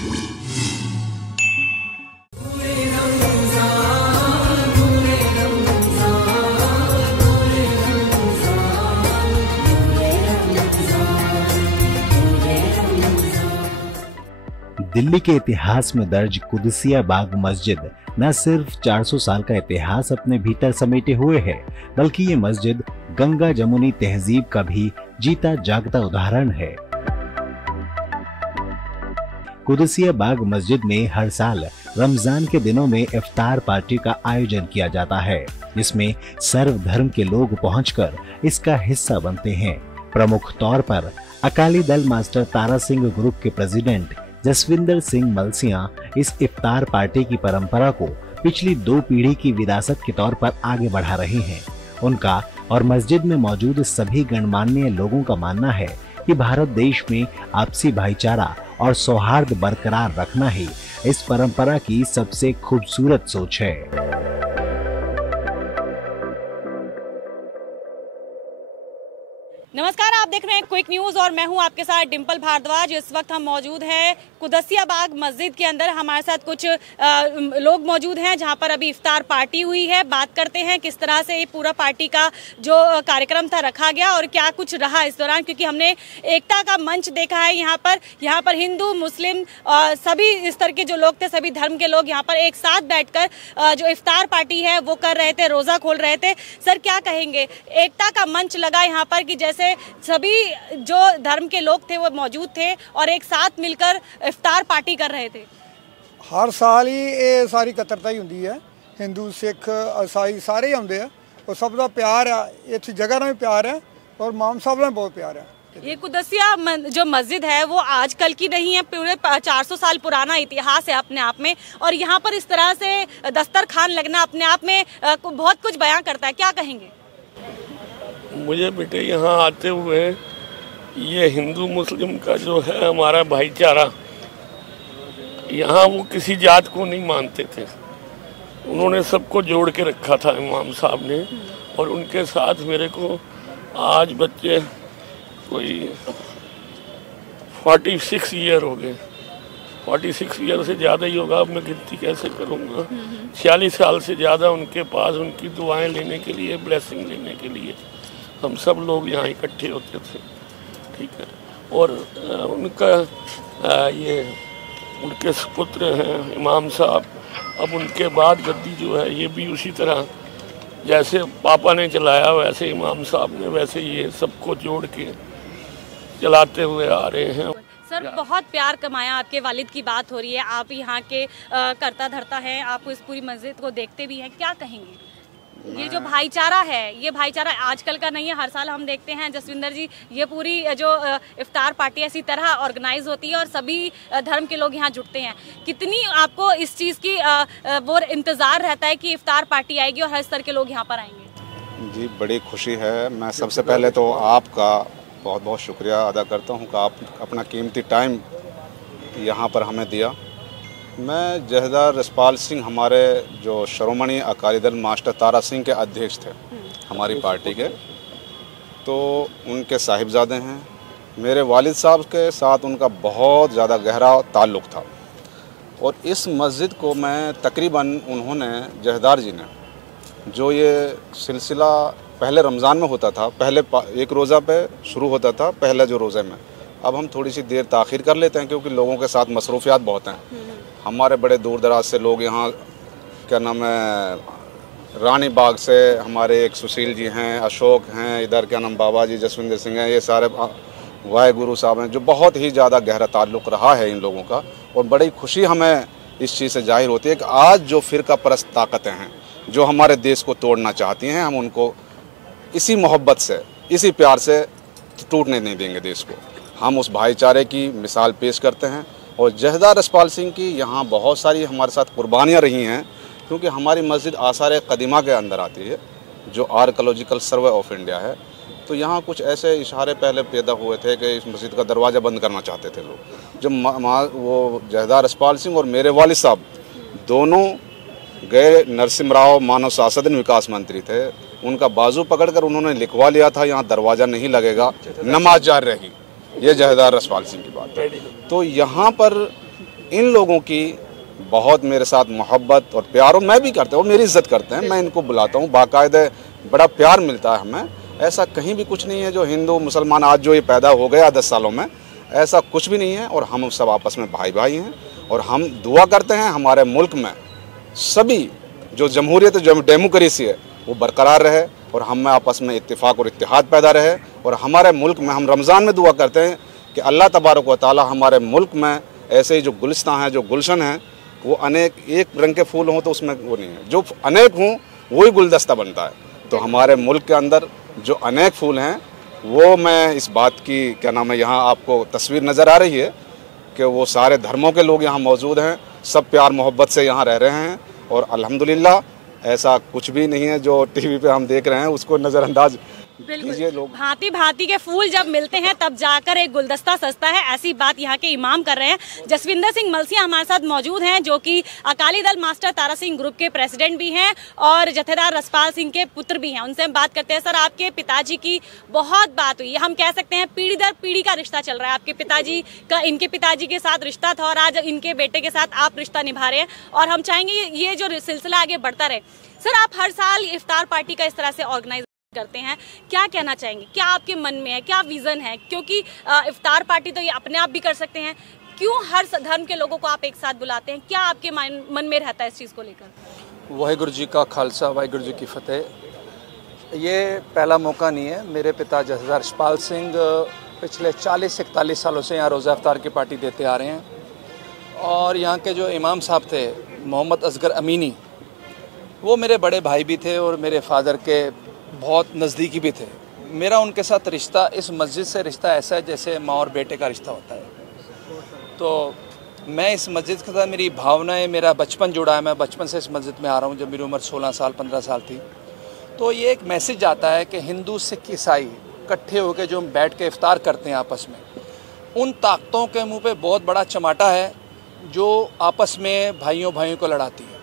दिल्ली के इतिहास में दर्ज कुदसिया बाग मस्जिद न सिर्फ 400 साल का इतिहास अपने भीतर समेटे हुए है, बल्कि ये मस्जिद गंगा जमुनी तहजीब का भी जीता जागता उदाहरण है। कुदसिया बाग मस्जिद में हर साल रमजान के दिनों में इफ्तार पार्टी का आयोजन किया जाता है, जिसमें सर्व धर्म के लोग पहुंचकर इसका हिस्सा बनते हैं। प्रमुख तौर पर अकाली दल मास्टर तारा सिंह ग्रुप के प्रेसिडेंट जसविंदर सिंह मलसिया इस इफ्तार पार्टी की परंपरा को पिछली 2 पीढ़ी की विरासत के तौर पर आगे बढ़ा रहे हैं। उनका और मस्जिद में मौजूद सभी गणमान्य लोगों का मानना है कि भारत देश में आपसी भाईचारा और सौहार्द बरकरार रखना ही इस परंपरा की सबसे खूबसूरत सोच है। नमस्कार, आप देख रहे हैं क्विक न्यूज और मैं हूं आपके साथ डिंपल भारद्वाज। इस वक्त हम मौजूद हैं कुदसिया बाग मस्जिद के अंदर। हमारे साथ कुछ लोग मौजूद हैं जहां पर अभी इफ्तार पार्टी हुई है। बात करते हैं किस तरह से ये पूरा पार्टी का जो कार्यक्रम था रखा गया और क्या कुछ रहा इस दौरान, क्योंकि हमने एकता का मंच देखा है यहाँ पर हिंदू मुस्लिम सभी स्तर के जो लोग थे, सभी धर्म के लोग यहाँ पर एक साथ बैठकर जो इफ्तार पार्टी है वो कर रहे थे, रोजा खोल रहे थे। सर क्या कहेंगे, एकता का मंच लगा यहाँ पर कि जैसे सभी जो धर्म के लोग थे वो मौजूद थे और एक साथ मिलकर इफ्तार पार्टी कर रहे थे। हर साल ही ये सारी कतरता ही होंदी है, हिंदू सिख ईसाई सारे ही आते हैं और सब का प्यार है, इस जगह में प्यार है और इमाम साहब में बहुत प्यार है। ये कुदसिया जो मस्जिद है वो आजकल की नहीं है, पूरे 400 साल पुराना इतिहास है अपने आप में, और यहाँ पर इस तरह से दस्तरखान लगना अपने आप में बहुत कुछ बयां करता है। क्या कहेंगे? मुझे बेटे यहाँ आते हुए ये हिंदू मुस्लिम का जो है हमारा भाईचारा, यहाँ वो किसी जात को नहीं मानते थे, उन्होंने सबको जोड़ के रखा था इमाम साहब ने। और उनके साथ मेरे को आज बच्चे कोई 46 ईयर हो गए, 46 ईयर से ज़्यादा ही होगा, अब मैं गिनती कैसे करूँगा। 46 साल से ज़्यादा उनके पास उनकी दुआएं लेने के लिए, ब्लेसिंग लेने के लिए हम सब लोग यहाँ इकट्ठे होते थे, ठीक है। और उनका ये उनके पुत्र हैं इमाम साहब, अब उनके बाद गद्दी जो है ये भी उसी तरह जैसे पापा ने चलाया वैसे इमाम साहब ने वैसे ये सबको जोड़ के चलाते हुए आ रहे हैं। सर बहुत प्यार कमाया, आपके वालिद की बात हो रही है, आप यहाँ के करता धरता हैं, आप इस पूरी मस्जिद को देखते भी हैं, क्या कहेंगे? ये जो भाईचारा है, ये भाईचारा आजकल का नहीं है, हर साल हम देखते हैं जसविंदर जी ये पूरी जो इफ्तार पार्टी इसी तरह ऑर्गेनाइज होती है और सभी धर्म के लोग यहाँ जुटते हैं। कितनी आपको इस चीज़ की वो इंतज़ार रहता है कि इफ्तार पार्टी आएगी और हर स्तर के लोग यहाँ पर आएंगे? जी बड़ी खुशी है। मैं सबसे पहले तो आपका बहुत बहुत शुक्रिया अदा करता हूँ कि आप अपना कीमती टाइम यहाँ पर हमें दिया। मैं जहदार रसपाल सिंह, हमारे जो श्रोमणी अकाली दल मास्टर तारा सिंह के अध्यक्ष थे हमारी पार्टी के, तो उनके साहिबजादे हैं। मेरे वालिद साहब के साथ उनका बहुत ज़्यादा गहरा ताल्लुक़ था और इस मस्जिद को मैं तकरीबन उन्होंने जहदार जी ने जो ये सिलसिला पहले रमज़ान में होता था, पहले एक रोज़ा पे शुरू होता था पहले जो रोज़े में, अब हम थोड़ी सी देर ताख़ीर कर लेते हैं क्योंकि लोगों के साथ मसरूफियात बहुत हैं। हमारे बड़े दूर दराज से लोग यहाँ, क्या नाम है, रानी बाग से हमारे एक सुशील जी हैं, अशोक हैं, इधर क्या नाम बाबा जी जसविंदर सिंह हैं, ये सारे वाहे गुरु साहब हैं, जो बहुत ही ज़्यादा गहरा ताल्लुक़ रहा है इन लोगों का। और बड़ी खुशी हमें इस चीज़ से जाहिर होती है कि आज जो फ़िरका परस्त ताकतें हैं जो हमारे देश को तोड़ना चाहती हैं, हम उनको इसी मोहब्बत से, इसी प्यार से टूटने नहीं देंगे देश को। हम उस भाईचारे की मिसाल पेश करते हैं और जहदार रसपाल सिंह की यहाँ बहुत सारी हमारे साथ कुर्बानियाँ रही हैं, क्योंकि हमारी मस्जिद आसार कदीमा के अंदर आती है जो आर्कोलॉजिकल सर्वे ऑफ इंडिया है। तो यहाँ कुछ ऐसे इशारे पहले पैदा हुए थे कि इस मस्जिद का दरवाज़ा बंद करना चाहते थे लोग। जब वो जहदार रसपाल सिंह और मेरे वालिद साहब दोनों गए, नरसिम्हा राव मानव संसाधन विकास मंत्री थे, उनका बाजू पकड़कर उन्होंने लिखवा लिया था यहाँ दरवाज़ा नहीं लगेगा, नमाज जारी रहेगी। ये जहदार रसपाल सिंह की बात है। तो यहाँ पर इन लोगों की बहुत मेरे साथ मोहब्बत और प्यार, और मैं भी करते हैं, वो मेरी इज्जत करते हैं, मैं इनको बुलाता हूँ, बाकायदे बड़ा प्यार मिलता है हमें। ऐसा कहीं भी कुछ नहीं है जो हिंदू मुसलमान आज जो ये पैदा हो गया 10 सालों में, ऐसा कुछ भी नहीं है। और हम सब आपस में भाई भाई हैं और हम दुआ करते हैं हमारे मुल्क में सभी जो जमहूरियत जो डेमोक्रेसी है वो बरकरार रहे और हम में आपस में इत्तेफाक और इत्तेहाद पैदा रहे। और हमारे मुल्क में हम रमज़ान में दुआ करते हैं कि अल्लाह तबारक व तआला हमारे मुल्क में ऐसे ही जो गुलिस्तान हैं, जो गुलशन हैं, वो अनेक एक रंग के फूल हों तो उसमें वो नहीं है, जो अनेक हों वही गुलदस्ता बनता है। तो हमारे मुल्क के अंदर जो अनेक फूल हैं वो, मैं इस बात की क्या नाम है, यहाँ आपको तस्वीर नज़र आ रही है कि वो सारे धर्मों के लोग यहाँ मौजूद हैं, सब प्यार मोहब्बत से यहाँ रह रहे हैं। और अल्हम्दुलिल्लाह ऐसा कुछ भी नहीं है जो टीवी पे हम देख रहे हैं उसको नज़रअंदाज कीजिए लोग। भांति भांति के फूल जब मिलते हैं तब जाकर एक गुलदस्ता सजता है, ऐसी बात यहाँ के इमाम कर रहे हैं। जसविंदर सिंह मलसिया हमारे साथ मौजूद हैं, जो कि अकाली दल मास्टर तारा सिंह ग्रुप के प्रेसिडेंट भी हैं और जथेदार रसपाल सिंह के पुत्र भी हैं। उनसे हम बात करते हैं। सर, आपके पिताजी की बहुत बात हुई, हम कह सकते हैं पीढ़ी दर पीढ़ी का रिश्ता चल रहा है। आपके पिताजी का इनके पिताजी के साथ रिश्ता था और आज इनके बेटे के साथ आप रिश्ता निभा रहे हैं और हम चाहेंगे ये जो सिलसिला आगे बढ़ता रहे। सर, आप हर साल इफ्तार पार्टी का इस तरह से ऑर्गेनाइज करते हैं, क्या कहना चाहेंगे? क्या आपके मन में है, क्या विजन है? क्योंकि इफ्तार पार्टी तो ये अपने आप भी कर सकते हैं, क्यों हर धर्म के लोगों को आप एक साथ बुलाते हैं? क्या आपके मन में रहता है इस चीज़ को लेकर? वाहिगुरु जी का खालसा, वाहिगुरु जी की फतेह। ये पहला मौका नहीं है। मेरे पिता जथेदार रसपाल सिंह पिछले 40-41 सालों से यहाँ रोज़ा इफ्तार की पार्टी देते आ रहे हैं और यहाँ के जो इमाम साहब थे मोहम्मद असगर अमीनी, वो मेरे बड़े भाई भी थे और मेरे फादर के बहुत नज़दीकी भी थे। मेरा उनके साथ रिश्ता, इस मस्जिद से रिश्ता ऐसा है जैसे माँ और बेटे का रिश्ता होता है। तो मैं इस मस्जिद के साथ, मेरी भावनाएं, मेरा बचपन जुड़ा है। मैं बचपन से इस मस्जिद में आ रहा हूँ, जब मेरी उम्र 16 साल 15 साल थी। तो ये एक मैसेज आता है कि हिंदू सिख ईसाई इकट्ठे होकर जो हम बैठ के इफ्तार करते हैं आपस में, उन ताकतों के मुँह पर बहुत बड़ा चमाटा है जो आपस में भाइयों को लड़ाती है।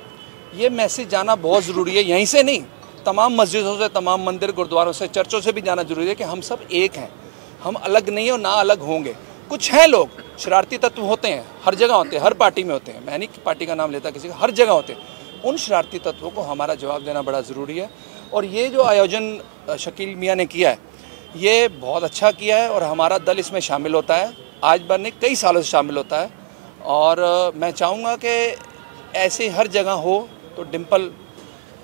ये मैसेज जाना बहुत ज़रूरी है, यहीं से नहीं, तमाम मस्जिदों से, तमाम मंदिर गुरुद्वारों से, चर्चों से भी जाना जरूरी है कि हम सब एक हैं, हम अलग नहीं और ना अलग होंगे। कुछ हैं लोग, शरारती तत्व होते हैं, हर जगह होते हैं, हर पार्टी में होते हैं, मैं नहीं पार्टी का नाम लेता किसी का, हर जगह होते हैं। उन शरारती तत्वों को हमारा जवाब देना बड़ा ज़रूरी है। और ये जो आयोजन शकील मियाँ ने किया है, ये बहुत अच्छा किया है और हमारा दल इसमें शामिल होता है, आज बार नहीं कई सालों से शामिल होता है। और मैं चाहूँगा कि ऐसे हर जगह हो तो डिम्पल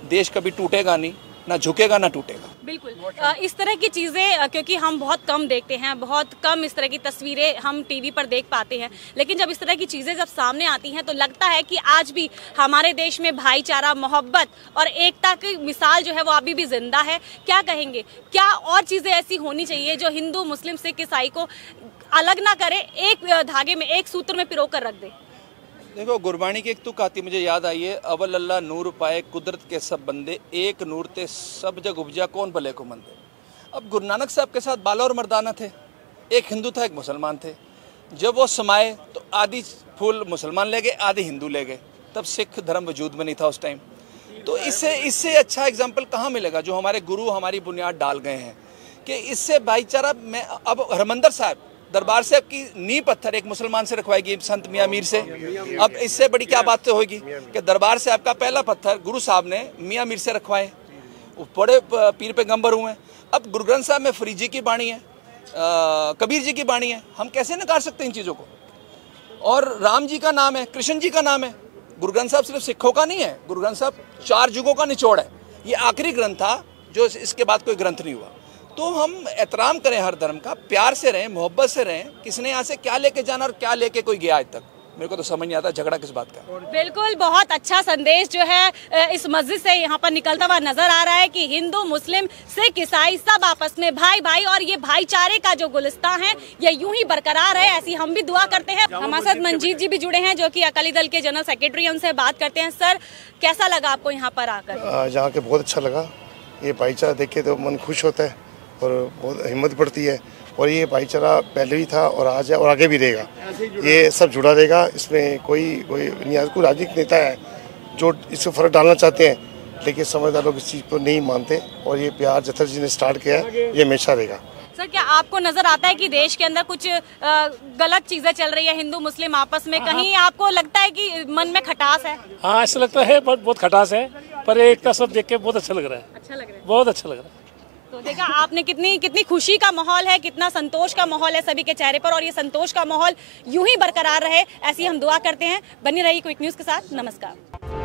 देश कभी टूटेगा नहीं, ना झुकेगा ना टूटेगा। बिल्कुल, इस तरह की चीज़ें क्योंकि हम बहुत कम देखते हैं, बहुत कम इस तरह की तस्वीरें हम टीवी पर देख पाते हैं, लेकिन जब इस तरह की चीज़ें जब सामने आती हैं तो लगता है कि आज भी हमारे देश में भाईचारा, मोहब्बत और एकता की मिसाल जो है वो अभी भी जिंदा है। क्या कहेंगे, क्या और चीज़ें ऐसी होनी चाहिए जो हिंदू, मुस्लिम, सिख, ईसाई को अलग ना करे, एक धागे में, एक सूत्र में पिरो कर रख दे? देखो, गुरबाणी की एक तुक आती मुझे याद आई है, अवल अल्लाह नूर पाए कुदरत के सब बंदे, एक नूर ते सब जग उपजा कौन भले को मंदे। अब गुरु नानक साहब के साथ बाला और मर्दाना थे, एक हिंदू था एक मुसलमान थे। जब वो समाये तो आधी फूल मुसलमान ले गए, आधी हिंदू ले गए, तब सिख धर्म वजूद में नहीं था उस टाइम। तो इससे अच्छा एग्जाम्पल कहाँ मिलेगा जो हमारे गुरु हमारी बुनियाद डाल गए हैं कि इससे भाईचारा में। अब हरमंदर साहब दरबार साहब की नींव पत्थर एक मुसलमान से रखवाएगी, संत मियाँ मीर से। अब इससे बड़ी क्या बात तो होगी कि दरबार साहब का पहला पत्थर गुरु साहब ने मियाँ मीर से रखवाए, वो बड़े पीर पैगंबर हुए। अब गुरु ग्रंथ साहब में फरीद जी की बाणी है, कबीर जी की बाणी है, हम कैसे नकार सकते हैं इन चीज़ों को? और राम जी का नाम है, कृष्ण जी का नाम है। गुरु ग्रंथ साहब सिर्फ सिखों का नहीं है, गुरु ग्रंथ साहब 4 युगों का निचोड़ है। ये आखिरी ग्रंथ था जो इसके बाद कोई ग्रंथ नहीं हुआ। तो हम एहतराम करें हर धर्म का, प्यार से रहें, मोहब्बत से रहें। किसने यहाँ से क्या लेके जाना और क्या लेके कोई गया आज तक, मेरे को तो समझ नहीं आता झगड़ा किस बात का। बिल्कुल, बहुत अच्छा संदेश जो है इस मस्जिद से यहाँ पर निकलता हुआ नजर आ रहा है कि हिंदू, मुस्लिम, सिख, ईसाई सब आपस में भाई भाई, और ये भाईचारे का जो गुलिस्तान है ये यूं ही बरकरार है, ऐसी हम भी दुआ करते हैं। हमारे साथ मंजीत जी भी जुड़े हैं जो कि अकाली दल के जनरल सेक्रेटरी, उनसे बात करते हैं। सर, कैसा लगा आपको यहाँ पर आकर? यहाँ के बहुत अच्छा लगा, ये भाईचारा देख के तो मन खुश होता है और बहुत हिम्मत बढ़ती है। और ये भाईचारा पहले भी था और आज है और आगे भी रहेगा, ये सब जुड़ा रहेगा। इसमें कोई राजनीतिक नेता है जो इससे फर्क डालना चाहते हैं, लेकिन समझदार लोग इस चीज़ को नहीं मानते। और ये प्यार जथर जी ने स्टार्ट किया है, ये हमेशा रहेगा। सर, क्या आपको नजर आता है कि देश के अंदर कुछ गलत चीजें चल रही है हिंदू मुस्लिम आपस में? कहीं आपको लगता है कि मन में खटास है? हाँ, ऐसा लगता है, बहुत खटास है, पर एकता सब देख के बहुत अच्छा लग रहा है। अच्छा लग रहा है, बहुत अच्छा लग रहा है। तो देखा आपने कितनी खुशी का माहौल है, कितना संतोष का माहौल है सभी के चेहरे पर, और ये संतोष का माहौल यूं ही बरकरार रहे, ऐसी हम दुआ करते हैं। बनी रही क्विक न्यूज के साथ। नमस्कार।